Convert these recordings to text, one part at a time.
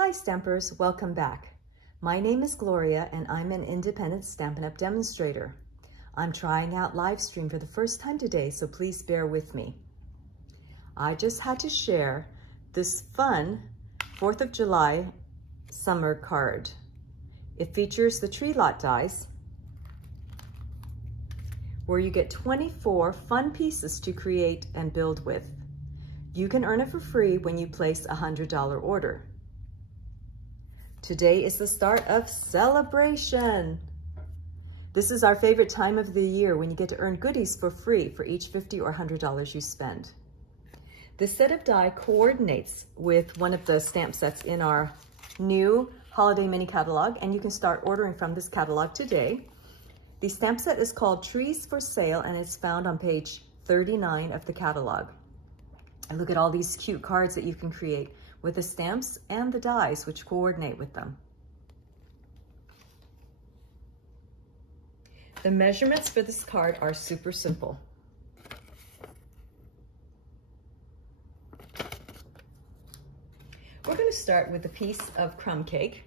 Hi Stampers, welcome back. My name is Gloria and I'm an independent Stampin' Up! Demonstrator. I'm trying out live stream for the first time today, so please bear with me. I just had to share this fun 4th of July summer card. It features the tree lot dies where you get 24 fun pieces to create and build with. You can earn it for free when you place a $100 order. Today is the start of Sale-A-Bration. This is our favorite time of the year when you get to earn goodies for free for each $50 or $100 you spend. This set of die coordinates with one of the stamp sets in our new holiday mini catalog, and you can start ordering from this catalog today. The stamp set is called Trees for Sale and it's found on page 39 of the catalog. And look at all these cute cards that you can create with the stamps and the dies which coordinate with them. The measurements for this card are super simple. We're going to start with a piece of crumb cake,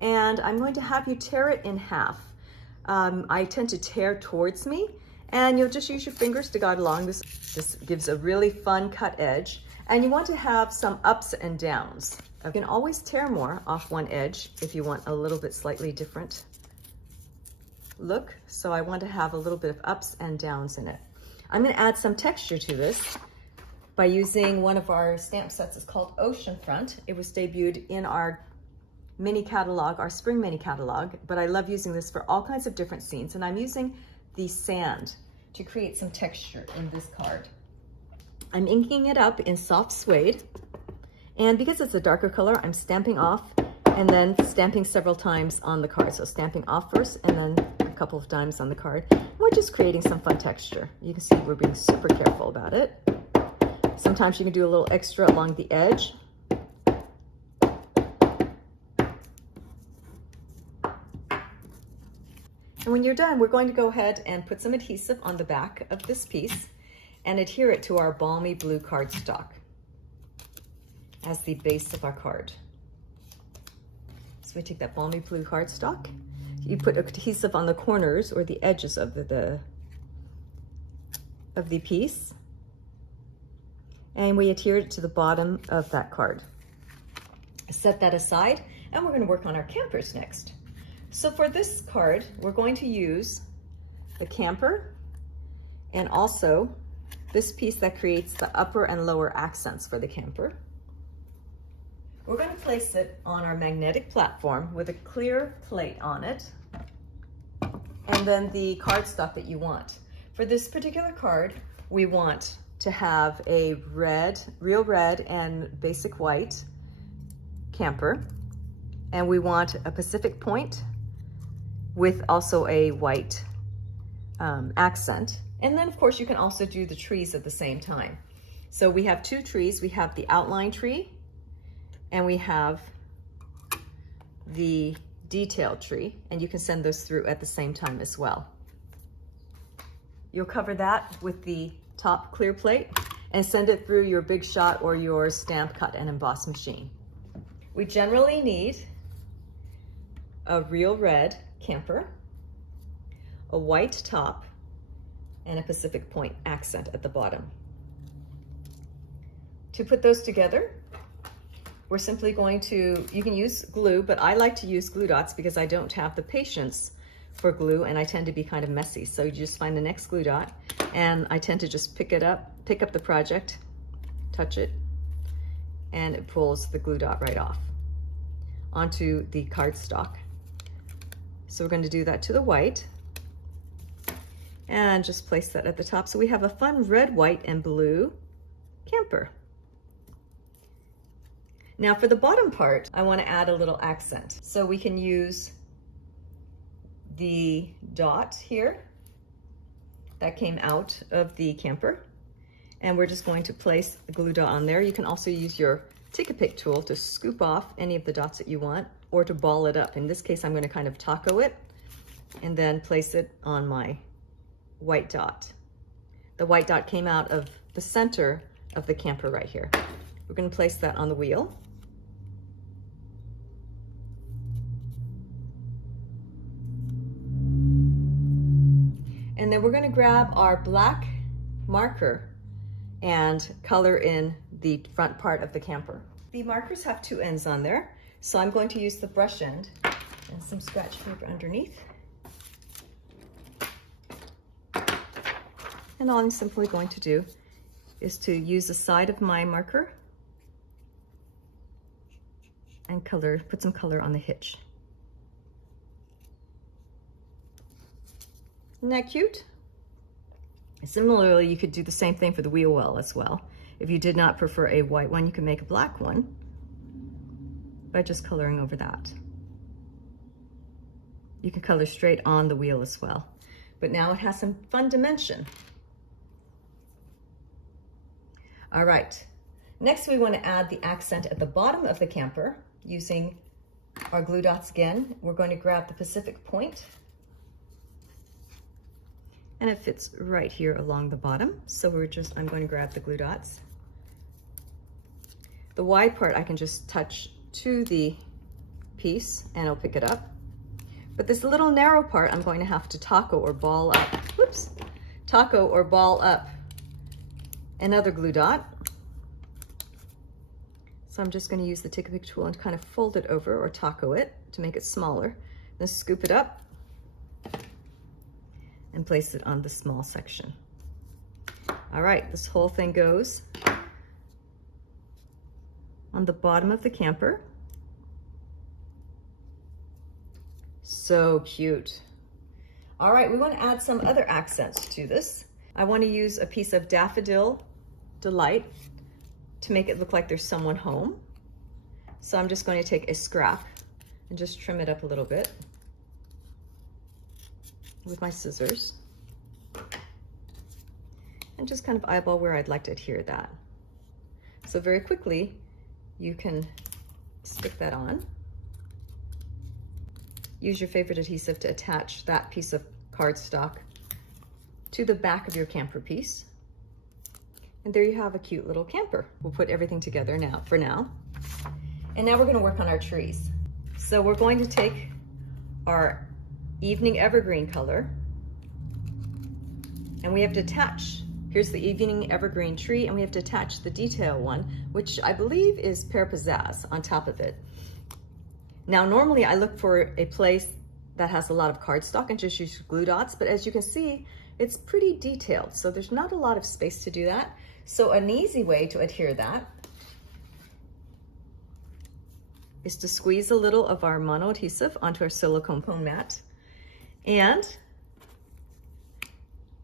and I'm going to have you tear it in half. I tend to tear towards me, and you'll just use your fingers to guide along. This gives a really fun cut edge, and you want to have some ups and downs. You can always tear more off one edge if you want a little bit slightly different look. So I want to have a little bit of ups and downs in it. I'm going to add some texture to this by using one of our stamp sets. It's called Oceanfront. It was debuted in our mini catalog, our spring mini catalog, but I love using this for all kinds of different scenes, and I'm using the sand to create some texture in this card. I'm inking it up in soft suede, and because it's a darker color, I'm stamping off and then stamping several times on the card. So stamping off first and then a couple of times on the card. We're just creating some fun texture. You can see we're being super careful about it. Sometimes you can do a little extra along the edge. And when you're done, we're going to go ahead and put some adhesive on the back of this piece and adhere it to our balmy blue cardstock as the base of our card. So we take that balmy blue cardstock, you put adhesive on the corners or the edges of the piece, and we adhere it to the bottom of that card. Set that aside, and we're going to work on our campers next. So for this card, we're going to use the camper and also this piece that creates the upper and lower accents for the camper. We're going to place it on our magnetic platform with a clear plate on it, and then the cardstock that you want. For this particular card, we want to have a red, real red and basic white camper, and we want a Pacific point with also a white accent. And then of course you can also do the trees at the same time. So we have two trees. We have the outline tree and we have the detailed tree, and you can send those through at the same time as well. You'll cover that with the top clear plate and send it through your Big Shot or your stamp, cut, and emboss machine. We generally need a real red camper, a white top, and a Pacific point accent at the bottom. To put those together, we're simply going to, you can use glue, but I like to use glue dots because I don't have the patience for glue and I tend to be kind of messy. So you just find the next glue dot, and I tend to just pick up the project, touch it, and it pulls the glue dot right off onto the cardstock. So we're going to do that to the white and just place that at the top. So we have a fun red, white, and blue camper. Now for the bottom part, I want to add a little accent. So we can use the dot here that came out of the camper, and we're just going to place the glue dot on there. You can also use your Tick-a-Pick tool to scoop off any of the dots that you want, or to ball it up. In this case, I'm going to kind of taco it and then place it on my white dot. The white dot came out of the center of the camper right here. We're going to place that on the wheel. And then we're going to grab our black marker and color in the front part of the camper. The markers have two ends on there, so I'm going to use the brush end and some scratch paper underneath. And all I'm simply going to do is to use the side of my marker and put some color on the hitch. Isn't that cute? Similarly, you could do the same thing for the wheel well as well. If you did not prefer a white one, you can make a black one by just coloring over that. You can color straight on the wheel as well. But now it has some fun dimension. All right, next we want to add the accent at the bottom of the camper using our glue dots again. We're going to grab the Pacific Point, and it fits right here along the bottom. So I'm going to grab the glue dots. The wide part I can just touch to the piece and it'll pick it up. But this little narrow part I'm going to have to taco or ball up. Whoops. Taco or ball up another glue dot. So I'm just going to use the Take-A-Pick tool and kind of fold it over or taco it to make it smaller. Then scoop it up and place it on the small section. All right, this whole thing goes on the bottom of the camper. So cute. All right, we want to add some other accents to this. I want to use a piece of Daffodil Delight to make it look like there's someone home. So I'm just going to take a scrap and just trim it up a little bit with my scissors and just kind of eyeball where I'd like to adhere that. So very quickly you can stick that on. Use your favorite adhesive to attach that piece of cardstock to the back of your camper piece. And there you have a cute little camper. We'll put everything together now, for now. And now we're going to work on our trees. So we're going to take our evening evergreen color and we have to attach, here's the evening evergreen tree, and we have to attach the detail one, which I believe is Pear Pizazz on top of it. Now normally I look for a place that has a lot of cardstock and just use glue dots, but as you can see, it's pretty detailed, so there's not a lot of space to do that. So an easy way to adhere that is to squeeze a little of our mono adhesive onto our silicone foam mat and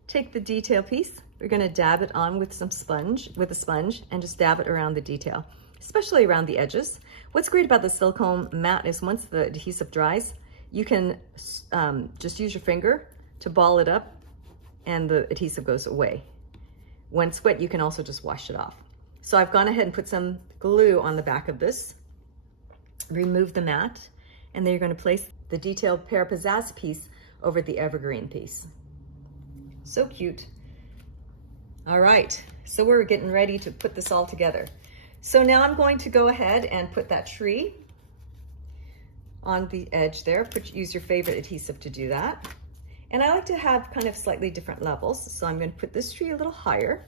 take the detail piece. We're going to dab it on with a sponge and just dab it around the detail, especially around the edges. What's great about the silicone mat is once the adhesive dries, you can just use your finger to ball it up and the adhesive goes away. Once wet, you can also just wash it off. So I've gone ahead and put some glue on the back of this, remove the mat, and then you're going to place the detailed Pear Pizazz piece over the evergreen piece. So cute. All right, so we're getting ready to put this all together. So now I'm going to go ahead and put that tree on the edge there. Use your favorite adhesive to do that. And I like to have kind of slightly different levels. So I'm going to put this tree a little higher.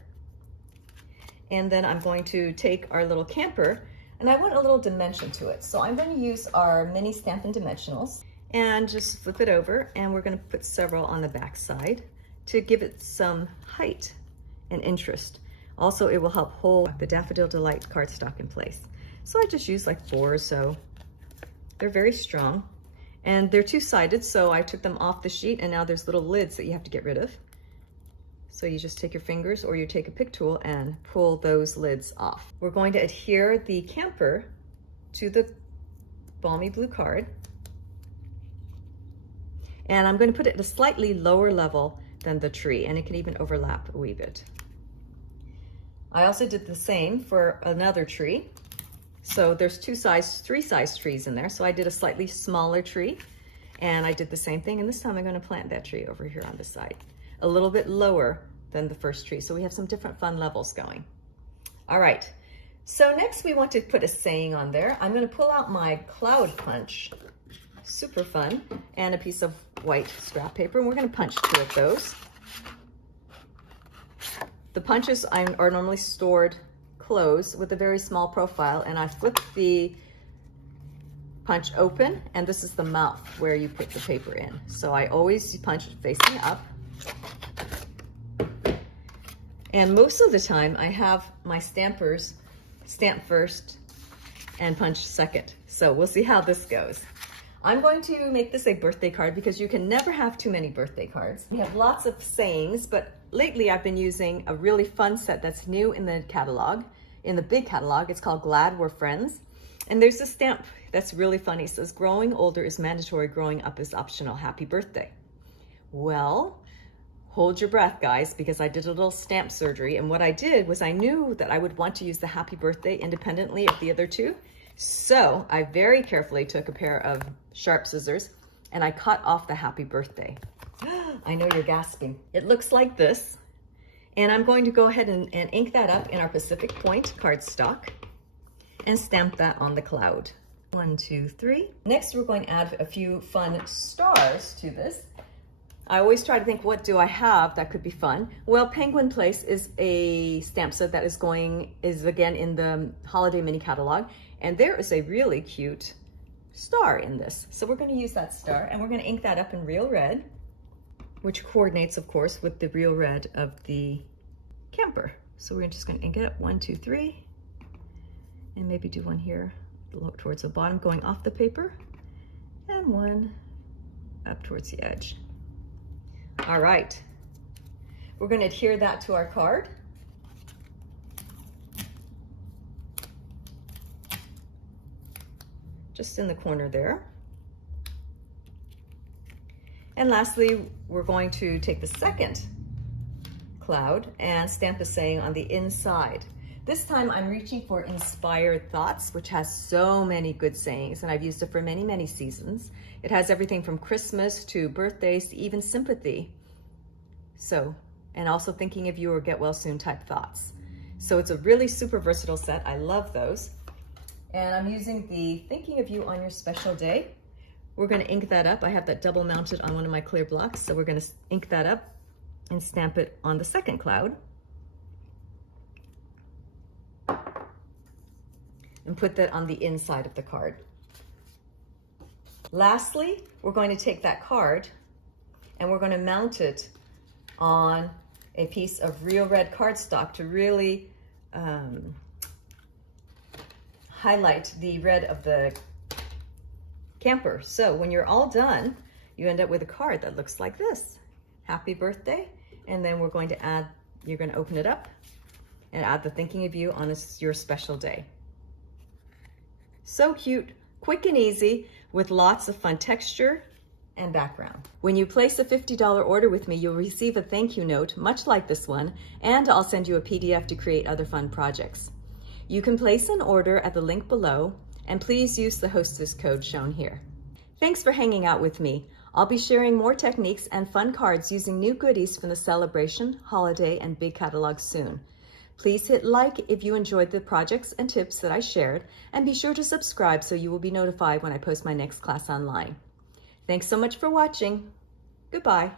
And then I'm going to take our little camper and I want a little dimension to it. So I'm going to use our mini Stampin' dimensionals and just flip it over, and we're going to put several on the back side to give it some height and interest. Also, it will help hold the Daffodil Delight cardstock in place. So I just used like 4 or so. They're very strong and they're two-sided, so I took them off the sheet and now there's little lids that you have to get rid of. So you just take your fingers or you take a pick tool and pull those lids off. We're going to adhere the camper to the balmy blue card. And I'm going to put it at a slightly lower level than the tree, and it can even overlap a wee bit. I also did the same for another tree. So there's 3 size trees in there. So I did a slightly smaller tree and I did the same thing. And this time I'm going to plant that tree over here on the side, a little bit lower than the first tree. So we have some different fun levels going. All right. So next we want to put a saying on there. I'm going to pull out my cloud punch, super fun, and a piece of white scrap paper. And we're going to punch 2 of those. The punches are normally stored closed with a very small profile, and I flip the punch open, and this is the mouth where you put the paper in. So I always punch it facing up. And most of the time I have my stampers stamp first and punch second. So we'll see how this goes. I'm going to make this a birthday card because you can never have too many birthday cards. We have lots of sayings, but lately I've been using a really fun set that's new in the catalog, in the big catalog. It's called Glad We're Friends. And there's a stamp that's really funny. It says, growing older is mandatory, growing up is optional. Happy birthday. Well, hold your breath, guys, because I did a little stamp surgery. And what I did was I knew that I would want to use the happy birthday independently of the other two. So I very carefully took a pair of sharp scissors and I cut off the happy birthday. I know you're gasping. It looks like this. And I'm going to go ahead and ink that up in our Pacific Point cardstock and stamp that on the cloud. 1, 2, 3. Next, we're going to add a few fun stars to this. I always try to think, what do I have that could be fun? Well, Penguin Place is a stamp set that is again in the holiday mini catalog, and there is a really cute star in this. So we're going to use that star, and we're going to ink that up in real red, which coordinates, of course, with the real red of the camper. So we're just going to ink it up 1, 2, 3, and maybe do one here towards the bottom going off the paper, and one up towards the edge. All right, we're going to adhere that to our card. Just in the corner there. And lastly, we're going to take the second cloud and stamp the saying on the inside. This time I'm reaching for Inspired Thoughts, which has so many good sayings, and I've used it for many, many seasons. It has everything from Christmas to birthdays to even sympathy. So, and also thinking of you or get well soon type thoughts. So it's a really super versatile set. I love those. And I'm using the thinking of you on your special day. We're going to ink that up. I have that double mounted on one of my clear blocks. So we're going to ink that up and stamp it on the second cloud. And put that on the inside of the card. Lastly, we're going to take that card and we're going to mount it on a piece of real red cardstock to really highlight the red of the camper. So when you're all done, you end up with a card that looks like this. Happy birthday. And then we're going to add, you're going to open it up and add the thinking of you on your special day. So cute, quick and easy, with lots of fun texture and background. When you place a $50 order with me, you'll receive a thank you note, much like this one, and I'll send you a PDF to create other fun projects. You can place an order at the link below, and please use the Hostess code shown here. Thanks for hanging out with me. I'll be sharing more techniques and fun cards using new goodies from the Sale-A-Bration, Holiday, and Big Catalog soon. Please hit like if you enjoyed the projects and tips that I shared, and be sure to subscribe so you will be notified when I post my next class online. Thanks so much for watching. Goodbye.